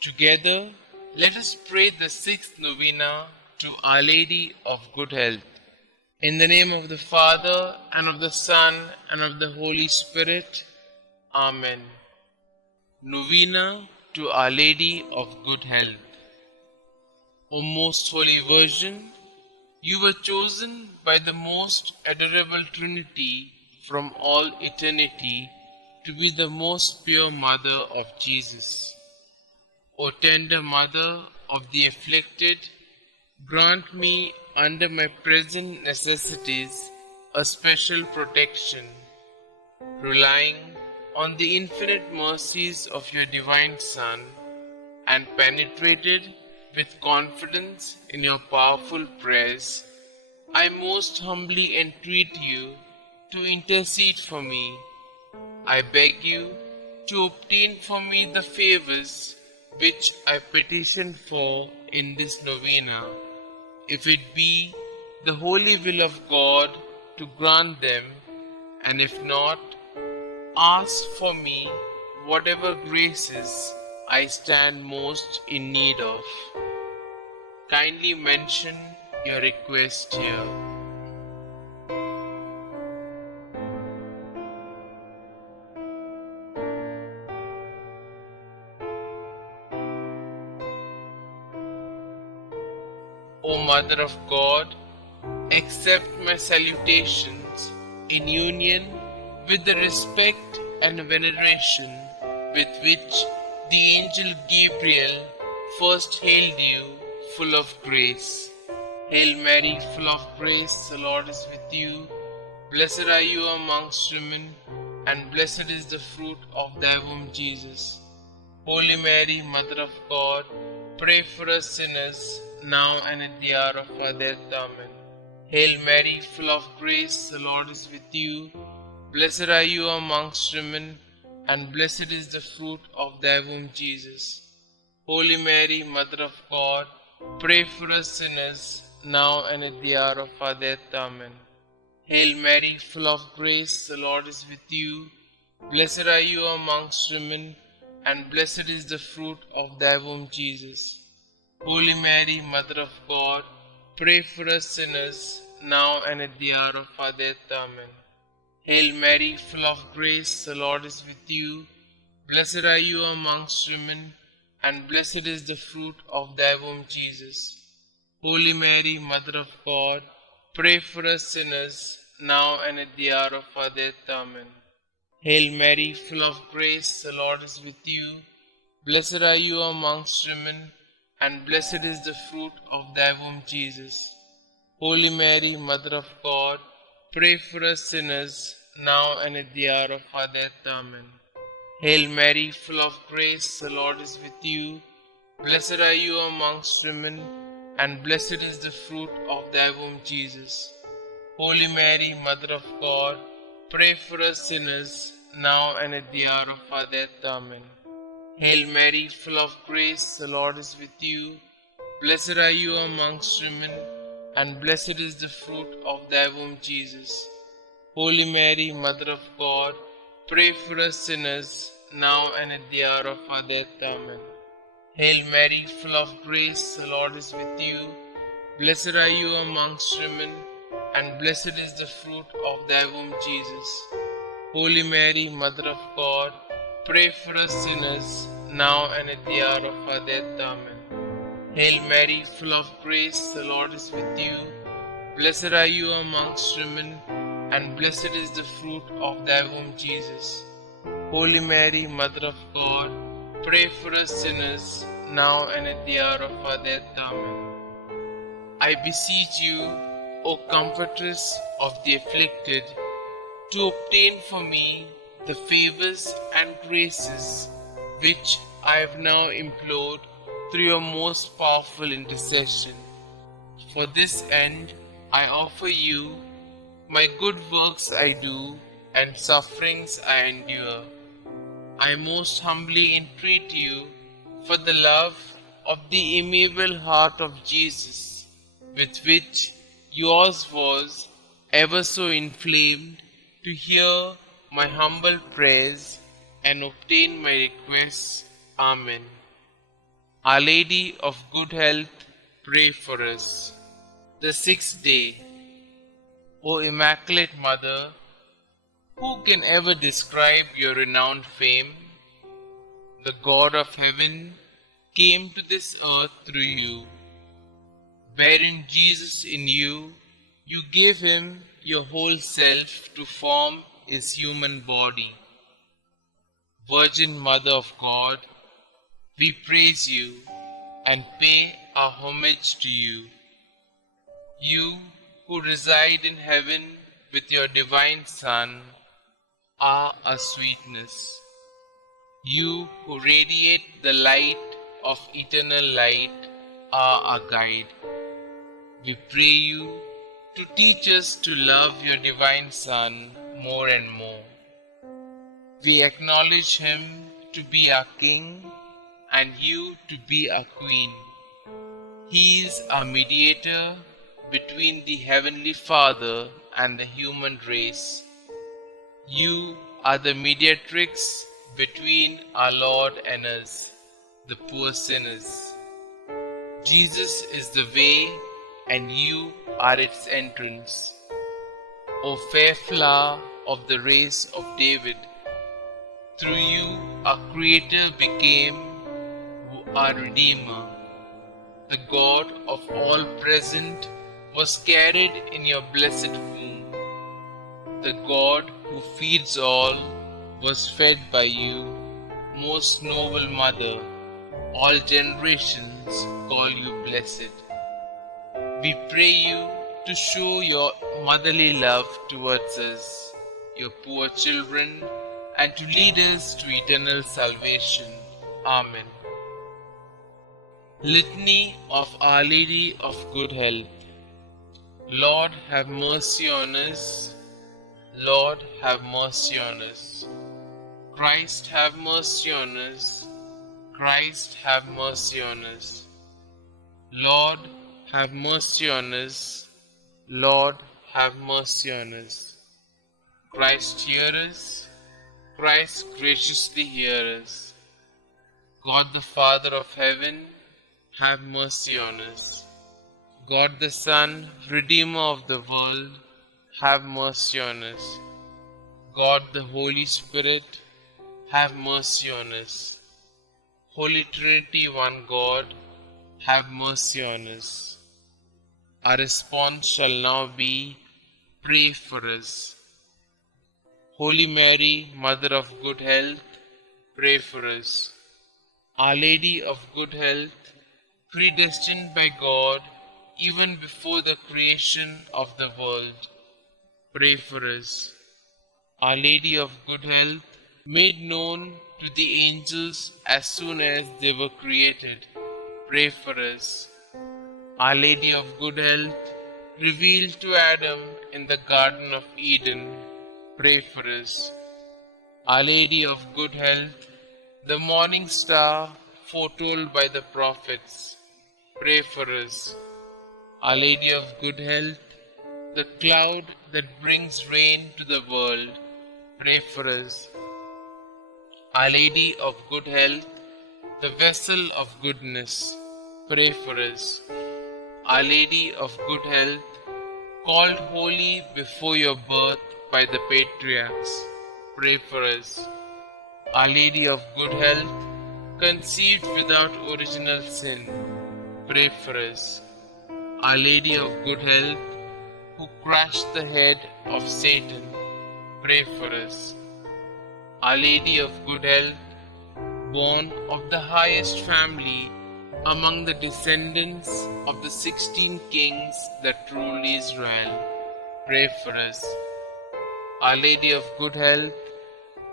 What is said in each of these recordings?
Together, let us pray the sixth novena to Our Lady of Good Health. In the name of the Father, and of the Son, and of the Holy Spirit. Amen. Novena to Our Lady of Good Health. O most Holy Virgin, you were chosen by the most adorable Trinity from all eternity to be the most pure Mother of Jesus. O tender Mother of the afflicted, grant me under my present necessities a special protection, relying on the infinite mercies of your divine Son, and penetrated with confidence in your powerful prayers, I most humbly entreat you to intercede for me. I beg you to obtain for me the favors which I petition for in this novena, if it be the holy will of God to grant them, and if not, ask for me whatever graces I stand most in need of. Kindly mention your request here. O Mother of God, accept my salutations in union with the respect and veneration with which the angel Gabriel first hailed you, full of grace. Hail Mary, full of grace, the Lord is with you. Blessed are you amongst women, and blessed is the fruit of thy womb, Jesus. Holy Mary, Mother of God, pray for us sinners, now and at the hour of our death. Amen. Hail Mary, full of grace, the Lord is with you. Blessed are you amongst women, and blessed is the fruit of thy womb, Jesus. Holy Mary, Mother of God, pray for us sinners, now and at the hour of our death. Amen. Hail Mary, full of grace, the Lord is with you. Blessed are you amongst women, and blessed is the fruit of thy womb, Jesus. Holy Mary, Mother of God, pray for us sinners, now and at the hour of our death. Amen. Hail Mary, full of grace, the Lord is with you. Blessed are you amongst women, and blessed is the fruit of thy womb, Jesus. Holy Mary, Mother of God, pray for us sinners, now and at the hour of our death. Amen. Hail Mary, full of grace, the Lord is with you. Blessed are you amongst women, and blessed is the fruit of thy womb, Jesus. Holy Mary, Mother of God, pray for us sinners, now and at the hour of our death. Amen. Hail Mary, full of grace, the Lord is with you. Blessed are you amongst women, and blessed is the fruit of thy womb, Jesus. Holy Mary, Mother of God, pray for us sinners, now and at the hour of our death. Amen. Hail Mary, full of grace, the Lord is with you. Blessed are you amongst women, and blessed is the fruit of thy womb, Jesus. Holy Mary, Mother of God, pray for us sinners, now and at the hour of our death. Amen. Hail Mary, full of grace, the Lord is with you. Blessed are you amongst women, and blessed is the fruit of thy womb, Jesus. Holy Mary, Mother of God, pray for us sinners, now and at the hour of our death. Amen. Hail Mary, full of grace, the Lord is with you. Blessed are you amongst women, and blessed is the fruit of thy womb, Jesus. Holy Mary, Mother of God, pray for us sinners, now and at the hour of our death. Amen. I beseech you, O Comfortress of the afflicted, to obtain for me the favors and graces which I have now implored through your most powerful intercession. For this end, I offer you my good works I do and sufferings I endure. I most humbly entreat you for the love of the amiable heart of Jesus, with which yours was ever so inflamed, to hear my humble prayers and obtain my requests. Amen. Our Lady of Good Health, pray for us. The sixth day. O Immaculate Mother, who can ever describe your renowned fame? The God of heaven came to this earth through you. Wherein Jesus in you, you gave him your whole self to form his human body. Virgin Mother of God, we praise you and pay our homage to you. You who reside in heaven with your divine Son are a sweetness. You who radiate the light of eternal light are our guide. We pray you to teach us to love your divine Son more and more. We acknowledge him to be our King and you to be our Queen. He is our mediator between the Heavenly Father and the human race. You are the mediatrix between our Lord and us, the poor sinners. Jesus is the way and you are its entrance. O fair flower of the race of David, through you our Creator became our Redeemer. The God of all present was carried in your blessed womb. The God who feeds all was fed by you, most noble Mother. All generations call you blessed. We pray you to show your motherly love towards us, your poor children, and to lead us to eternal salvation. Amen. Litany of Our Lady of Good Health. Lord, have mercy on us. Lord, have mercy on us. Christ, have mercy on us. Christ, have mercy on us. Lord, have mercy on us. Lord, have mercy on us. Christ, hear us. Christ, graciously hear us. God the Father of heaven, have mercy on us. God the Son, Redeemer of the world, have mercy on us. God the Holy Spirit, have mercy on us. Holy Trinity, one God, have mercy on us. Our response shall now be, pray for us. Holy Mary, Mother of Good Health, pray for us. Our Lady of Good Health, predestined by God even before the creation of the world, pray for us. Our Lady of Good Health, made known to the angels as soon as they were created, pray for us. Our Lady of Good Health, revealed to Adam in the Garden of Eden, pray for us. Our Lady of Good Health, the morning star foretold by the prophets, pray for us. Our Lady of Good Health, the cloud that brings rain to the world, pray for us. Our Lady of Good Health, the vessel of goodness, pray for us. Our Lady of Good Health, called holy before your birth by the patriarchs, pray for us. Our Lady of Good Health, conceived without original sin, pray for us. Our Lady of Good Health, who crushed the head of Satan, pray for us. Our Lady of Good Health, born of the highest family among the descendants of the 16 kings that ruled Israel, pray for us. Our Lady of Good Health,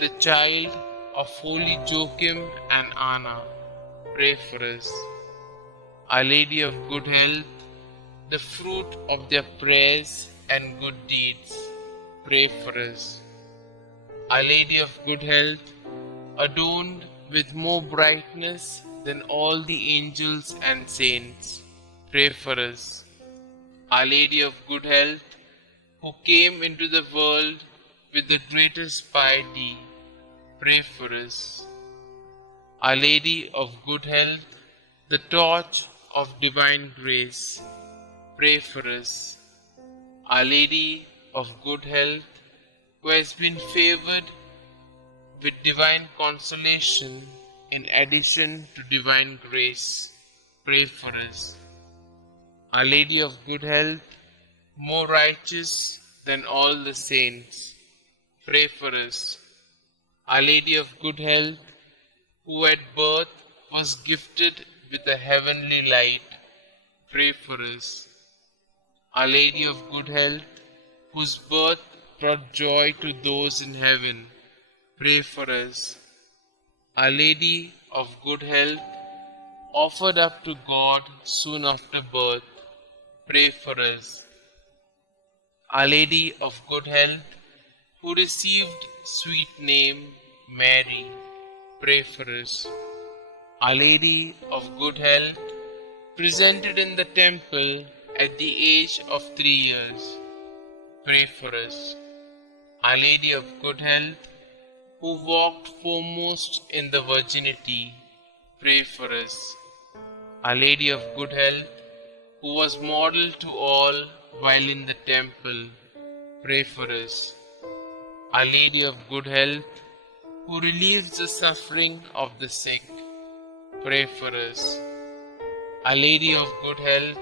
the child of holy Joachim and Anna, pray for us. Our Lady of Good Health, the fruit of their prayers and good deeds, pray for us. Our Lady of Good Health, adorned with more brightness than all the angels and saints, pray for us. Our Lady of Good Health, who came into the world with the greatest piety, pray for us. Our Lady of Good Health, the torch of divine grace, pray for us. Our Lady of Good Health, who has been favored with divine consolation in addition to divine grace, pray for us. Our Lady of Good Health, more righteous than all the saints, pray for us. Our Lady of Good Health, who at birth was gifted with a heavenly light, pray for us. Our Lady of Good Health, whose birth brought joy to those in heaven, pray for us. Our Lady of Good Health, offered up to God soon after birth, pray for us. Our Lady of Good Health, who received sweet name Mary, pray for us. Our Lady of Good Health, presented in the temple at the age of 3 years, pray for us. Our Lady of Good Health, who walked foremost in the virginity, pray for us. Our Lady of Good Health, who was model to all while in the temple, pray for us. Our Lady of Good Health, who relieves the suffering of the sick, pray for us. Our Lady of Good Health,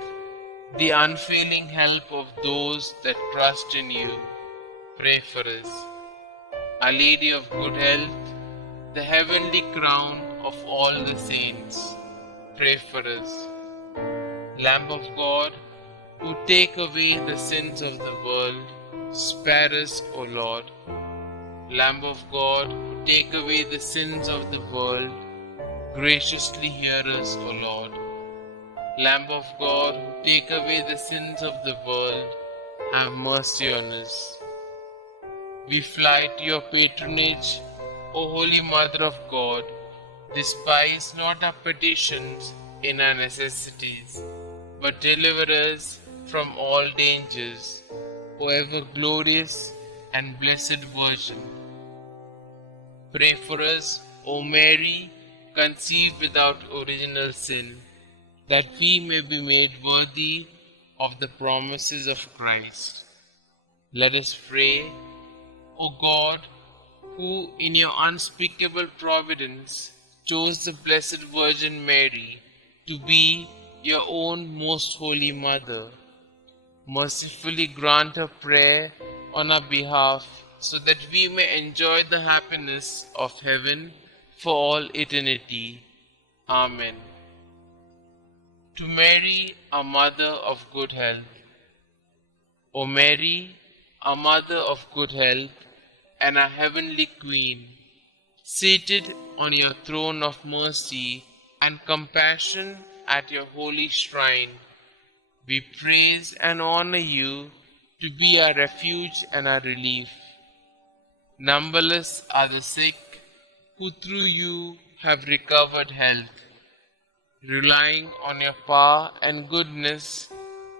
the unfailing help of those that trust in you, pray for us. Our Lady of Good Health, the heavenly crown of all the saints, pray for us. Lamb of God, who take away the sins of the world, spare us, O Lord. Lamb of God, who take away the sins of the world, graciously hear us, O Lord. Lamb of God, who take away the sins of the world, have mercy on us. We fly to your patronage, O Holy Mother of God. Despise not our petitions in our necessities, but deliver us from all dangers, O ever glorious and blessed Virgin. Pray for us, O Mary, conceived without original sin, that we may be made worthy of the promises of Christ. Let us pray. O God, who in your unspeakable providence chose the Blessed Virgin Mary to be your own most holy mother, mercifully grant her prayer on our behalf, so that we may enjoy the happiness of heaven for all eternity. Amen. To Mary, our Mother of Good Health. O Mary, our Mother of Good Health, and our Heavenly Queen, seated on your throne of mercy and compassion at your holy shrine, we praise and honor you to be our refuge and our relief. Numberless are the sick who through you have recovered health. Relying on your power and goodness,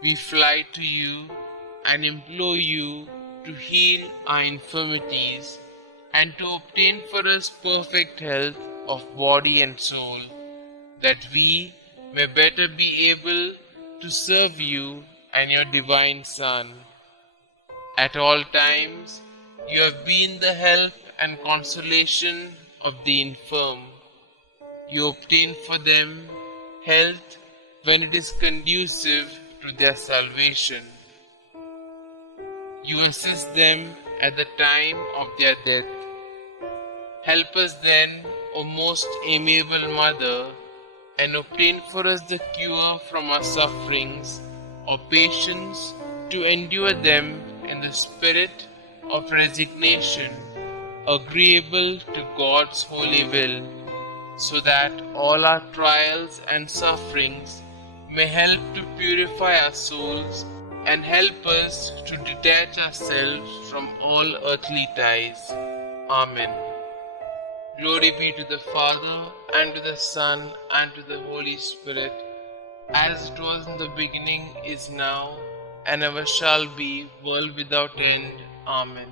we fly to you and implore you to heal our infirmities and to obtain for us perfect health of body and soul, that we may better be able to serve you and your divine Son. At all times, you have been the help and consolation of the infirm. You obtain for them health when it is conducive to their salvation. You assist them at the time of their death. Help us then, O most amiable Mother, and obtain for us the cure from our sufferings, or patience to endure them in the spirit of resignation, agreeable to God's holy will, so that all our trials and sufferings may help to purify our souls and help us to detach ourselves from all earthly ties. Amen. Glory be to the Father, and to the Son, and to the Holy Spirit, as it was in the beginning, is now, and ever shall be, world without end. Amen.